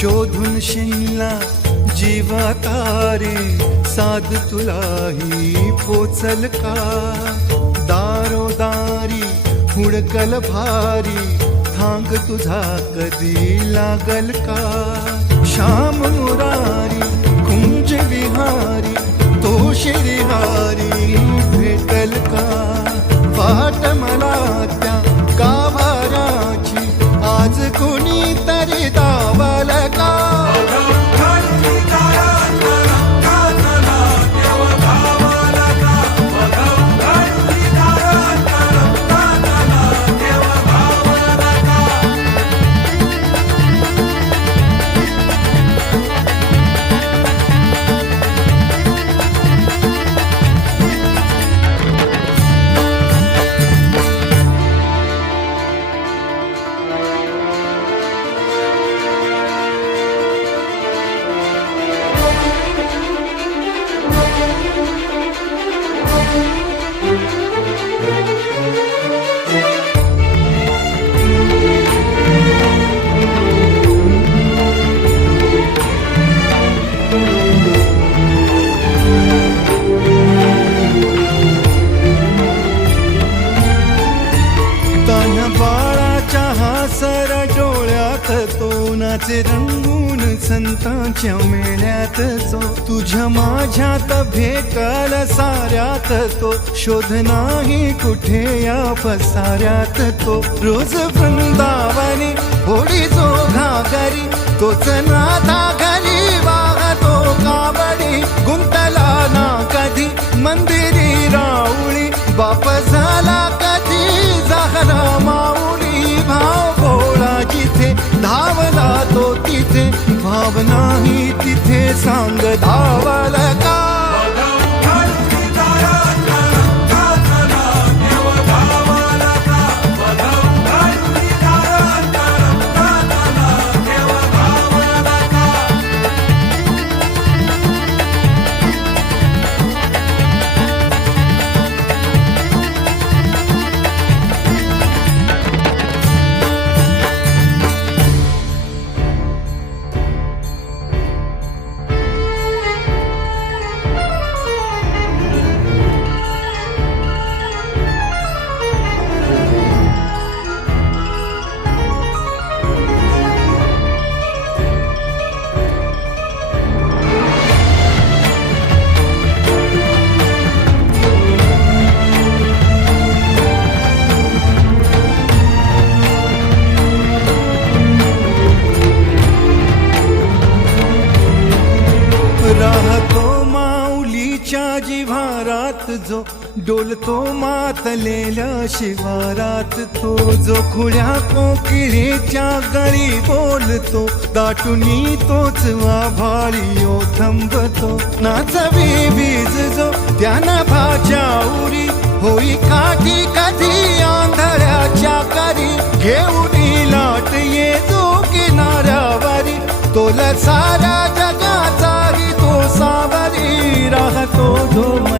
शोधून शिनला जीवा तारे साध तुलाही पोचल का दारोदारी हुडकल भारी थांग तुझा कधी लागल का श्याम मुरारी कुंज विहारी तो शिरिहारी भेटल का वाट मला त्या गाभाराची आज कोणी तरी दावल का सर डोळ्यात तो नाचे रंगून संतांच्या मेळ्यात जो तुझ्या माझ्यात भेटल साऱ्यात तो शोध नाही कुठे या पसाऱ्यात तो रोज वृंदावनी होडी जो घागरी तोच नाथा घरी वाहतो कावडी गुंतला ना कधी मंदिरी राऊळी बाप झाला कधी जाहरा माऊली भाव भोळा जिथे धावला तो तिथे भाव नाही तिथे सांग धावल का राहतो माऊलीच्या जिव्हारात जो डोलतो मातलेल्या शिवारात तो जो खुळ्या कोकिळेच्या गळी बोलतो दाटुनी तोच आभाळी थांबतो नाचवी बीज जो त्यानं भाच्या उरी होई काठी कधी आंधळ्याच्या करी घेऊन लाट ये जो किनाऱ्यावरी तोल सारा जगाचाही तो सावरी राहतो धो